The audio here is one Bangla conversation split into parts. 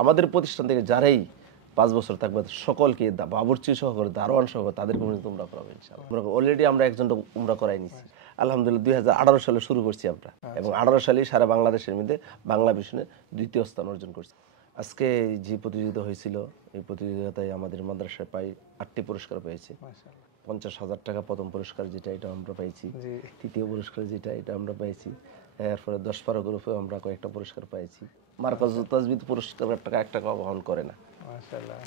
আমাদের প্রতিষ্ঠান থেকে যারাই 5 বছর থাকবে সকলকে বাবুর্চি সহকারে দারোয়ান সহ তাদেরকে উমরা করাবো ইনশাআল্লাহ। আমরা অলরেডি আমরা একজন উমরা করাই নিছি আলহামদুলিল্লাহ। 2018 সালে শুরু করছি আমরা, এবং 18 সালে সারা বাংলাদেশের মধ্যে বাংলা বিষয়ে 2য় স্থান অর্জন করছি। আজকে যে প্রতিযোগিতা হয়েছিল এই প্রতিযোগিতায় আমাদের মাদ্রাসায় প্রায় 8টি পুরস্কার পেয়েছে। 50,000 টাকা প্রথম পুরস্কার যেটা এটা আমরা পাইছি, তৃতীয় পুরস্কার যেটা এটা আমরা পাইছি, এরপরে 10-12 গ্রুপে আমরা কয়েকটা পুরস্কার পাইছি। মার্কাজুত তাজবিদ পুরস্কার একটা বহন করে না,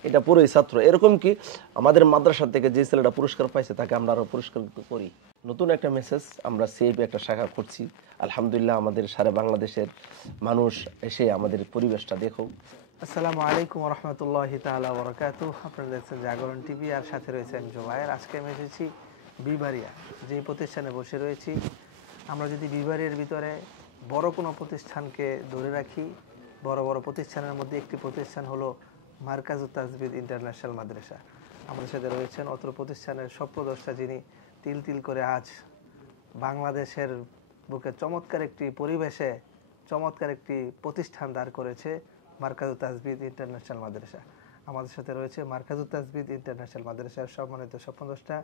এটা পুরোই ছাত্র। এরকম কি আমাদের মাদ্রাসা থেকে যে ছেলেটা পুরস্কার পাইছে তাকে আমরা আরো পুরস্কার করি। নতুন একটা মেসেজ, আমরা সিএপি একটা শাখা করছি আলহামদুলিল্লাহ। আমাদের সারা বাংলাদেশের মানুষ এসে আমাদের পরিবেশটা দেখুক। আসসালামু আলাইকুম ওয়া রাহমাতুল্লাহি তাআলা ওয়া বারাকাতুহু। আপনারা দেখছেন জাগরণ টিভি, আর সাথে রয়েছে আমি জুবায়ের। আজকে আমি এসেছি বিবারিয়া, যে প্রতিষ্ঠানে বসে রয়েছি। আমরা যদি বিবারিয়ার ভিতরে বড় কোনো প্রতিষ্ঠানকে ধরে রাখি, বড় বড় প্রতিষ্ঠানের মধ্যে একটি প্রতিষ্ঠান হলো মার্কাজুত তাজবিদ ইন্টারন্যাশনাল মাদ্রাসা। আমাদের সাথে রয়েছেন অত্র প্রতিষ্ঠানের স্বপ্নদ্রষ্টা, যিনি তিল তিল করে আজ বাংলাদেশের বুকে চমৎকার একটি পরিবেশে চমৎকার একটি প্রতিষ্ঠান দাঁড় করেছে মার্কাজুত তাজবিদ ইন্টারন্যাশনাল মাদ্রাসা। আমাদের সাথে রয়েছে মার্কাজুত তাজবিদ ইন্টারন্যাশনাল মাদ্রাসার সম্মানিত স্বপ্নদ্রষ্টা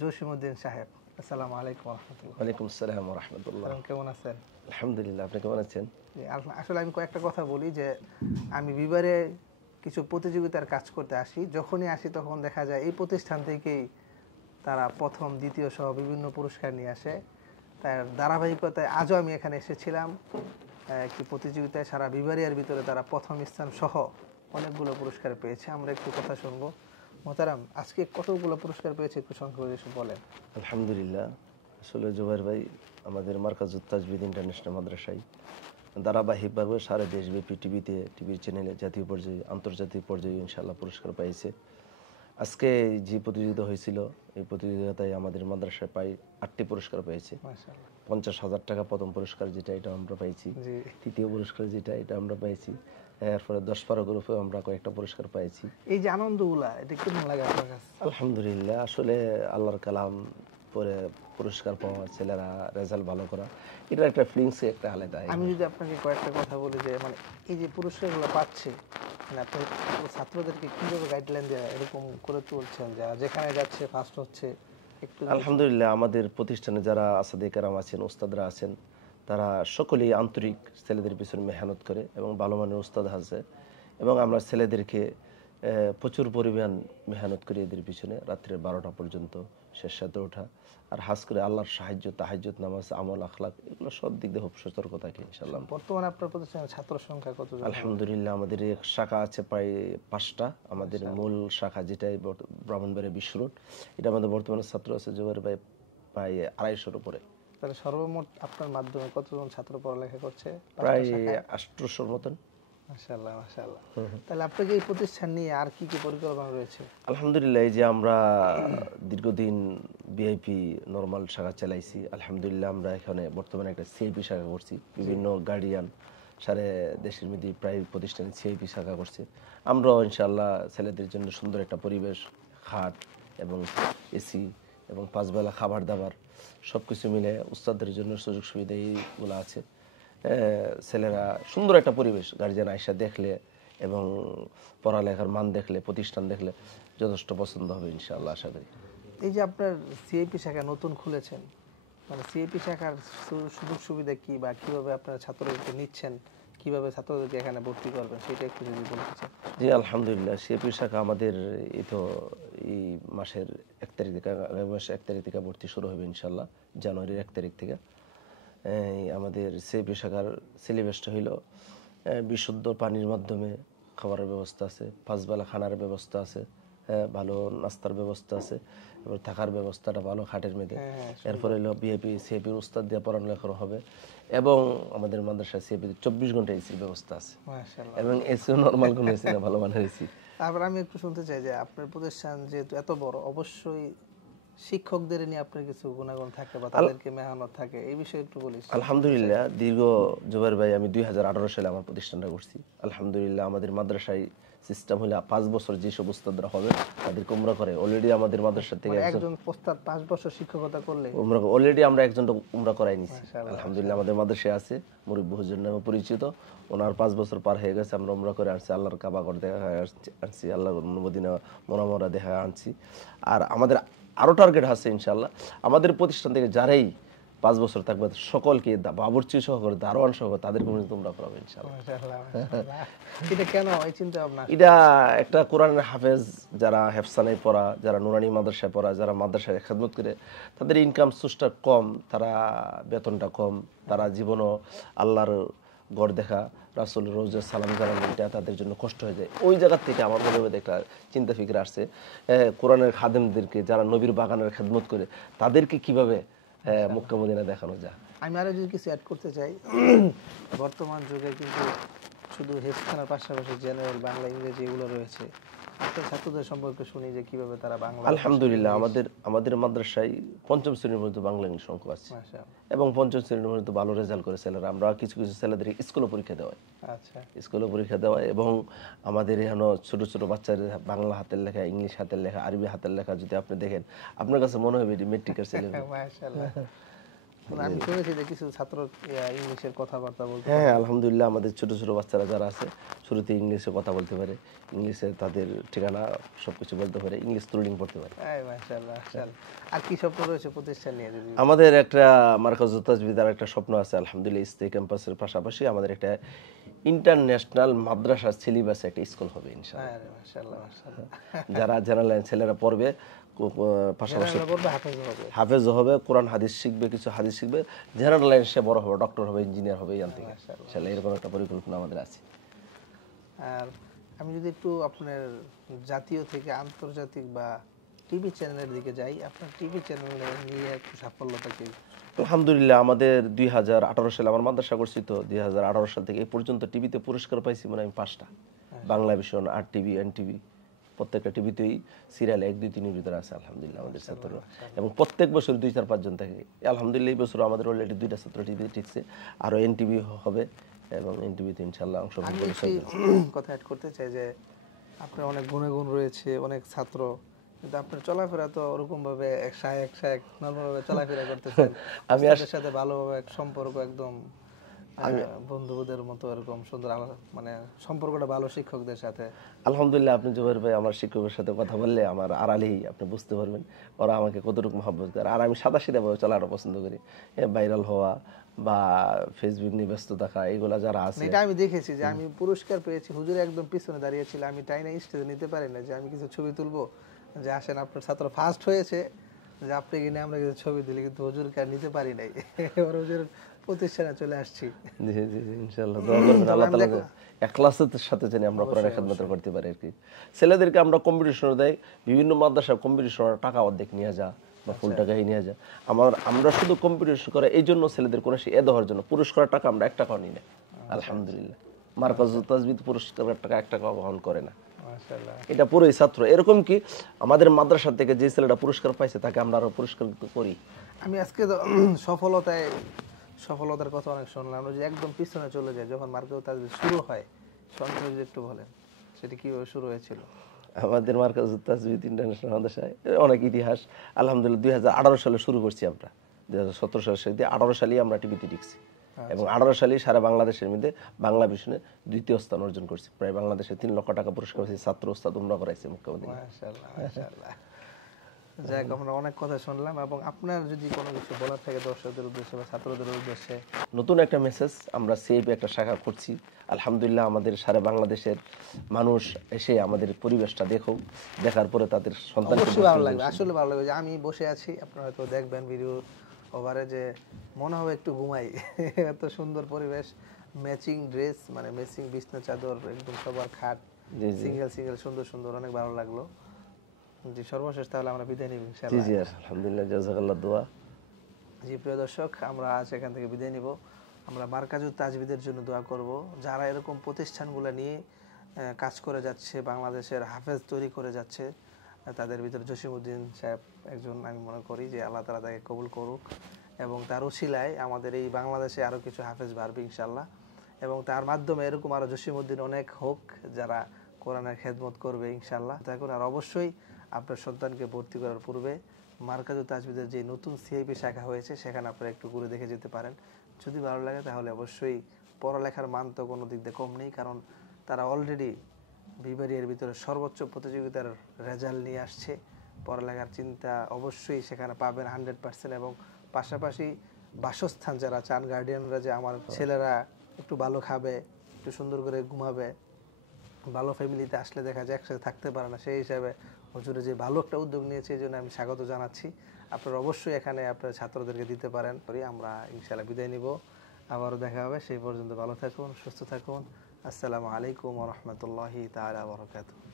জসিমউদ্দিন সাহেব। আসসালামু আলাইকুম ওয়া রাহমাতুল্লাহ। ওয়ালাইকুম আসসালাম ওয়া রাহমাতুল্লাহ। কেমন আছেন? আলহামদুলিল্লাহ, আপনি কেমন আছেন? আসলে আমি কয়েকটা কথা বলি যে আমি বিবারে কিছু প্রতিযোগিতার কাজ করতে আসি। যখনই আসি তখন দেখা যায় এই প্রতিষ্ঠান থেকেই তারা প্রথম দ্বিতীয় সহ বিভিন্ন পুরস্কার নিয়ে আসে। তার ধারাবাহিকতায় আজও আমি এখানে এসেছিলাম একটি প্রতিযোগিতায়। সারা বিবারিয়ার ভিতরে তারা প্রথম স্থান সহ অনেকগুলো পুরস্কার পেয়েছে। আমরা একটু কথা শুনবো। মোহতারাম, আজকে কতগুলো পুরস্কার পেয়েছে একটু সংক্ষেপে বলেন। আলহামদুলিল্লাহ, আসলে জুবায়ের ভাই, আমাদের মার্কাজুত তাজবিদ ইন্টারন্যাশনাল মাদ্রাসায় ধারাবাহিকভাবে সারা দেশব্যাপী টিভির চ্যানেলে জাতীয় পর্যায়ে আন্তর্জাতিক পর্যায়ে ইনশাআল্লাহ পুরস্কার পাইছে। আজকে যে প্রতিযোগিতা হয়েছিল এই প্রতিযোগিতায় আমাদের মাদ্রাসায় প্রায় 8টি পুরস্কার পেয়েছে। 50,000 টাকা প্রথম পুরস্কার যেটা এটা আমরা পাইছি, তৃতীয় পুরস্কার যেটা এটা আমরা পাইছি, এরপরে 10-12 গ্রুপে আমরা কয়েকটা পুরস্কার পাইছি। এই যে আনন্দগুলা, এটা কেমন লাগে আপনার কাছে? আলহামদুলিল্লাহ, আসলে আল্লাহর কালাম পরে পুরস্কার পাওয়া, ছেলেরা রেজাল্ট ভালো করা, এটা একটা ফিলিংস একটা আলাদা। আমি যদি আপনাকে কয়েকটা কথা বলি যে মানে এই যে পুরস্কারগুলো পাচ্ছে, মানে আপনি ছাত্রদেরকে কিভাবে গাইডলাইন দেওয়া এরকম করে তুলছেন যারা যেখানে যাচ্ছে ফার্স্ট হচ্ছে একটু? আলহামদুলিল্লাহ, আমাদের প্রতিষ্ঠানে যারা আসাদে কেরাম আছেন, উস্তাদরা আছেন, তারা সকলেই আন্তরিক, ছেলেদের পিছনে মেহনত করে এবং ভালো মানের উস্তাদ আছে, এবং আমরা ছেলেদেরকে প্রচুর পরিমাণ মেহনত করি এদের পিছনে, রাত্রে 12টা পর্যন্ত শেষ সাথে ওঠা, আর হাজ করে আল্লাহর সাহায্য, তাহাজ্জুদ নামাজ, আমল, আখলাক, এগুলো সব দিক দিয়ে খুব সতর্ক থাকে ইনশাআল্লাহ। বর্তমানে আপনার প্রতিষ্ঠানের ছাত্র সংখ্যা কত? আলহামদুলিল্লাহ, আমাদের এক শাখা আছে প্রায় 5টা। আমাদের মূল শাখা যেটা ব্রাহ্মণবাড়িয়া বিশ্ব রোড, এটা আমাদের বর্তমানে ছাত্র আছে জুবায়ের ভাই প্রায় 250-র উপরে। তাহলে সর্বমোট আপনার মাধ্যমে কতজন ছাত্র পড়ালেখা করছে? প্রায় 800-র মতন। মাশাআল্লাহ মাশাআল্লাহ। তাহলে আপনাদের এই প্রতিষ্ঠান নিয়ে আর কি কি পরিকল্পনা রয়েছে? আলহামদুলিল্লাহ, এই যে আমরা দীর্ঘদিন ভিআইপি নরমাল শাখা চালাইছি, আলহামদুলিল্লাহ আমরা এখানে বর্তমানে একটা সিআইপি শাখা করছি। বিভিন্ন গার্ডিয়ান সারা দেশের মধ্যে প্রায় প্রতিষ্ঠানে সিআইপি শাখা করছে। আমরাও ইনশাআল্লাহ ছেলেদের জন্য সুন্দর একটা পরিবেশ, খাট এবং এসি এবং 5 বেলা খাবার দাবার সব কিছু মিলে উস্তাদের জন্য সুযোগ সুবিধা এইগুলো আছে। ছেলেরা সুন্দর একটা পরিবেশ, গার্জিয়ান আয়সা দেখলে এবং পড়ালেখার মান দেখলে, প্রতিষ্ঠান দেখলে যথেষ্ট পছন্দ হবে ইনশাআল্লাহ, আশা করি। এই যে আপনার সিআইপি শাখা নতুন খুলেছেন, মানে সিআইপি শাখার সুযোগ সুবিধা কি, বা কিভাবে আপনারা ছাত্রদেরকে নিচ্ছেন, কিভাবে ছাত্রদেরকে এখানে ভর্তি করবেন, সেটা একটু যদি বলতে চান। জি আলহামদুলিল্লাহ, সিআইপি শাখা আমাদের এই মাসের 1 তারিখ থেকে, আগামী মাসের 1 তারিখ থেকে ভর্তি শুরু হবে ইনশাআল্লাহ, জানুয়ারির 1 তারিখ থেকে। আমাদের সিআইপি শাখার সিলেবাসটা হইল বিশুদ্ধ পানির মাধ্যমে খাবারের ব্যবস্থা আছে, 5 বেলা খানার ব্যবস্থা আছে, ভালো নাস্তার ব্যবস্থা আছে, এবার থাকার ব্যবস্থাটা ভালো খাটের মেয়েদের। এরপরে হলো ভিআইপি সিআইপির উস্তাদ দিয়ে পড়ালেখা হবে, এবং আমাদের মাদ্রাসায় সিআইপি 24 ঘন্টা এসির ব্যবস্থা আছে, এবং এসিও নর্মাল কোনো এসি না, ভালো মানের এসি। তারপর আমি একটু শুনতে চাই যে আপনার প্রতিষ্ঠান যেহেতু এত বড়, অবশ্যই শিক্ষকদের নিয়ে আপনার কিছু গুণাগুণ থাকে বা তাদেরকে মেহনত থাকে, এই বিষয়ে একটু বলিস। আলহামদুলিল্লাহ, দীর্ঘ জুবাইর ভাই আমি 2018 সালে আমার প্রতিষ্ঠানটা করছি। আলহামদুলিল্লাহ আমাদের মাদ্রাসায় সিস্টেম হলে 5 বছর যেসব উস্তাদরা হবে তাদেরকে উমরা করে। অলরেডি আমাদের মাদ্রাসা থেকে মানে একজন ওস্তাদ 5 বছর শিক্ষকতা করলে উমরা অলরেডি আমরা একজন উমরা করাই নিছি। মাশাআল্লাহ, আলহামদুলিল্লাহ আমাদের মাদ্রাসায় আছে মুরব্বী হুজুর নামে পরিচিত, ওনার 5 বছর পার হয়ে গেছে। আমরা উমরা করে আসছি, আল্লাহর কাবা ঘর দেখা আনছি, আল্লাহর মদিনা মোনামরা দেখা আনছি। আর আমাদের আরো টার্গেট আছে ইনশাআল্লাহ, আমাদের প্রতিষ্ঠান থেকে যারাই 5 বছর থাকবে সকলকে বাবুর্চি সহকারে দারোয়ান সহ তাদেরকে তোমরা করাবে ইনশাআল্লাহ। মাশাআল্লাহ, মাশাআল্লাহ। এটা কেন এই চিন্তা ভাবনা? এটা একটা কোরআনের হাফেজ যারা হেফসানায় পড়া, যারা নুরানি মাদ্রাসায় পড়া, যারা মাদ্রাসায় খেদমত করে, তাদের ইনকাম সোর্সটা কম, তারা বেতনটা কম, তারা জীবনও আল্লাহর গড় দেখা রাসূল রোজা সালাম জানানো এটা তাদের জন্য কষ্ট হয়ে যায়। ওই জায়গা থেকে আমার মনে হয় একটা চিন্তা ফিকির আসছে, কোরআনের খাদেমদেরকে যারা নবীর বাগানের খেদমত করে তাদেরকে কিভাবে মক্কা মদিনা দেখানো যায়। আমি আরো যদি কিছু অ্যাড করতে চাই, বর্তমান যুগে কিন্তু শুধু হেফখানার পাশাপাশি জেনারেল বাংলা ইংরেজি এগুলো রয়েছে। আপনার ছাত্রদের সম্পর্কে শুনি যে কিভাবে তারা বাংলা। আলহামদুলিল্লাহ আমাদের মাদ্রাসায় 5ম শ্রেণীর মধ্যে বাংলা ইংলিশ অঙ্ক আছে মাশাআল্লাহ। এবং 5ম শ্রেণীর মধ্যে ভালো রেজাল্ট করে ছেলেরা। আমরা কিছু কিছু ছেলেদের স্কুলে পরীক্ষা দেওয়াই, আচ্ছা, স্কুলে পরীক্ষা দেওয়াই এবং আমাদের এখানে ছোট ছোট বাচ্চাদের বাংলা হাতের লেখা, ইংলিশ হাতের লেখা, আরবি হাতের লেখা যদি আপনি দেখেন আপনার কাছে মনে হবে এটি মেট্রিকের ছেলে। মাশাআল্লাহ। আমি শুনেছি যে কিছু ছাত্র ইংলিশের কথাবার্তা বলতে হ্যাঁ আলহামদুলিল্লাহ আমাদের ছোট ছোট বাচ্চারা যারা আছে শুরুতে ইংলিশে কথা বলতে পারে, ইংলিশে তাদের ঠিকানা সবকিছু বলতে পারে, ইংলিশ স্টুডিং পড়তে পারে। মাশাআল্লাহ, মাশাআল্লাহ। আর কি স্বপ্ন রয়েছে প্রতিষ্ঠান নিয়ে যদি? আমাদের একটা মার্কাজুত তাজবিদার একটা স্বপ্ন আছে আলহামদুলিল্লাহ। স্থায়ী ক্যাম্পাসের পাশাপাশি আমাদের একটা ইন্টারন্যাশনাল মাদ্রাসা সিলেবাসে একটা স্কুল হবে ইনশাআল্লাহ। আরে মাশাআল্লাহ, মাশাআল্লাহ। যারা জেনারেল লাইন ছেলেরা পড়বে, পাশাপাশি জেনারেল পড়বে, হাফেজ হবে। হাফেজ হবে, কোরআন হাদিস শিখবে, কিছু হাদিস শিখবে, জেনারেল লাইন সে বড় হবে, ডক্টর হবে, ইঞ্জিনিয়ার হবে, জানতে ইনশাআল্লাহ এরকম একটা পরিকল্পনা আমাদের আছে। আর আমি যদি একটু আপনার জাতীয় থেকে আন্তর্জাতিক বা টিভি চ্যানেলের দিকে যাই, আপনার টিভি চ্যানেলে নিয়ে একটু সাফল্যতা কি? আলহামদুলিল্লাহ আমাদের 2018 সালে আমার মাদ্রাসা করছি, তো 2018 সাল থেকে এই পর্যন্ত টিভিতে পুরস্কার পাইছি মানে আমি 5টা। বাংলা ভিশন, আর টিভি, এনটিভি, প্রত্যেকটা টিভিতেই সিরিয়াল 1, 2, 3 এর ভিতরে আছে আলহামদুলিল্লাহ আমাদের ছাত্ররা। এবং প্রত্যেক বছর 2, 4, 5 জন থাকে। আলহামদুলিল্লাহ এই বছর আমাদের অলরেডি 2টা ছাত্র টিভি টিকছে, আরও এনটিভি হবে এবং এনটিভিতে ইনশাআল্লাহ অংশগ্রহণ আমি করবে। কথা অ্যাড করতে চাই যে আপনার অনেক গুণাগুণ রয়েছে, অনেক ছাত্র, কিন্তু আপনার চলাফেরা তো ওরকম ভাবে এক শায়েক নরমাল ভাবে চলাফেরা করতেছেন। আমি আপনাদের সাথে ভালোভাবে এক সম্পর্ক একদম বন্ধুদের মতো এরকম সুন্দর মানে সম্পর্কটা ভালো শিক্ষকদের সাথে। আলহামদুলিল্লাহ আপনি জুবাইর ভাই আমার শিক্ষকের সাথে কথা বললে আমার আড়ালেই আপনি বুঝতে পারবেন ওরা আমাকে কতটুকু মহব্বত করে। আর আমি সাদাসিধাভাবে চলাটা পছন্দ করি, ভাইরাল হওয়া বা ফেসবুক নিয়ে ব্যস্ত থাকা এগুলা যারা আছে। এটা আমি দেখেছি যে আমি পুরস্কার পেয়েছি, হুজুর একদম পিছনে দাঁড়িয়ে ছিল, আমি টাইনা স্টেজে নিতে পারি না যে আমি কিছু ছবি তুলবো, যে আসেন আপনার ছাত্র ফার্স্ট হয়েছে, যে আপনি কিনে আমরা কিছু ছবি দিলে, কিন্তু হুজুরকে আর নিতে পারি নাই। এবার হুজুর প্রতিষ্ঠানে চলে আসছি। জি জি জি ইনশাআল্লাহ দোয়া করবেন আল্লাহ তাআলা ইখলাসের সাথে যেন আমরা কোরআনের খেদমত করতে পারি আর কি। ছেলেদেরকে আমরা কম্পিটিশন দেই, বিভিন্ন মাদ্রাসা কম্পিটিশনের টাকা অর্ধেক নিয়ে যা বা ফুল টাকা নিয়ে যা। আমরা শুধু কম্পিটিশন করে এই জন্য ছেলেদের কোনো এ দেওয়ার জন্য পুরস্কারের টাকা আমরা 1 টাকাও নিই না আলহামদুলিল্লাহ। মার্কাজুত তাজবিদ পুরস্কারের টাকা 1 টাকাও বহন করে না, মাশাআল্লাহ। এটা পুরোই ছাত্র। এরকম কি আমাদের মাদ্রাসা থেকে যে ছেলেটা পুরস্কার পাইছে তাকে আমরা আরো পুরস্কার করি। আমি আজকে তো সফলতার কথা অনেক শুনলাম, আমরা যে একদম পিছনে চলে যাই যখন মার্কাজুত তাজবিদ শুরু হয়, সংক্ষেপে একটু বলেন সেটা কিভাবে শুরু হয়েছিল? আমাদের মার্কাজুত তাজবিদ ইন্টারন্যাশনাল মাদ্রাসায় অনেক ইতিহাস। আলহামদুলিল্লাহ 2018 সালে শুরু করছি আমরা, 2017 সালে শেষ 18 সালেই আমরা টিভিতে টিকছি এবং 18 সালেই সারা বাংলাদেশের মধ্যে বাংলা ভিশনে 2য় স্থান অর্জন করছি। প্রায় বাংলাদেশে 3 লক্ষ টাকা পুরস্কার পেয়েছি, ছাত্র ওস্তাদ উমরা করাইছে মক্কা মদিনা। মাশাআল্লাহ, মাশাআল্লাহ। যাক, আমরা অনেক কথা শুনলাম, এবং আপনার যদি কোনো কিছু বলার থাকে দর্শকদের উদ্দেশ্যে বা ছাত্রদের উদ্দেশ্যে। নতুন একটা মেসেজ, আমরা সেভ একটা শাখা করছি আলহামদুলিল্লাহ। আমাদের সারা বাংলাদেশের মানুষ এসে আমাদের পরিবেশটা দেখার পরে তাদের সন্তান অবশ্যই ভালো লাগবে, আসলে ভালো লাগবে যে আমি বসে আছি, আপনারা হয়তো দেখবেন ভিডিও ওভারে যে মনে হবে একটু ঘুমাই। এত সুন্দর পরিবেশ, ম্যাচিং ড্রেস, মানে ম্যাচিং বিছনা চাদর, একদম সবার খাট সিঙ্গেল সিঙ্গেল সুন্দর সুন্দর, অনেক ভালো লাগলো। জি, সর্বশেষ তাহলে আমরা বিদায় নিব জি ইনশাআল্লাহ। জি আলহামদুলিল্লাহ জাযাকাল্লাহ দোয়া। জি প্রিয় দর্শক, আমরা আজ এখান থেকে বিদায় নিব। আমরা মার্কাজুত তাজবিদের জন্য দোয়া করব, যারা এরকম প্রতিষ্ঠানগুলো নিয়ে কাজ করে যাচ্ছে, বাংলাদেশের হাফেজ তৈরি করে যাচ্ছে, তাদের ভিতরে জসিমউদ্দিন সাহেব একজন, আমি মনে করি যে আল্লাহ তাআলা তাকে কবুল করুক এবং তার উসিলায় আমাদের এই বাংলাদেশে আরও কিছু হাফেজ বাড়বে ইনশাআল্লাহ, এবং তার মাধ্যমে এরকম আরও জসিমউদ্দিন অনেক হোক যারা কোরআনের খেদমত করবে ইনশাআল্লাহ। দেখুন, আর অবশ্যই আপনার সন্তানকে ভর্তি করার পূর্বে মার্কাজুত তাজবিদের যে নতুন সিআইপি শাখা হয়েছে সেখানে আপনারা একটু ঘুরে দেখে যেতে পারেন। যদি ভালো লাগে তাহলে অবশ্যই পড়ালেখার মান তো কোনো দিক দিয়ে কম নেই, কারণ তারা অলরেডি বিবারিয়ার ভিতরে সর্বোচ্চ প্রতিযোগিতার রেজাল্ট নিয়ে আসছে। পড়ালেখার চিন্তা অবশ্যই সেখানে পাবেন 100%, এবং পাশাপাশি বাসস্থান যারা চান গার্ডিয়ানরা যে আমার ছেলেরা একটু ভালো খাবে, একটু সুন্দর করে ঘুমাবে, ভালো ফ্যামিলিতে আসলে দেখা যায় একসাথে থাকতে পারে না, সেই হিসাবে হুজুরে যে ভালো একটা উদ্যোগ নিয়েছে এই জন্য আমি স্বাগত জানাচ্ছি। আপনারা অবশ্যই এখানে আপনার ছাত্রদেরকে দিতে পারেন। আমরা ইনশাআল্লাহ বিদায় নিব, আবারও দেখা হবে। সেই পর্যন্ত ভালো থাকুন, সুস্থ থাকুন। আসসালামু আলাইকুম ওয়া রাহমাতুল্লাহি তাআলা ওয়া বারাকাতুহু।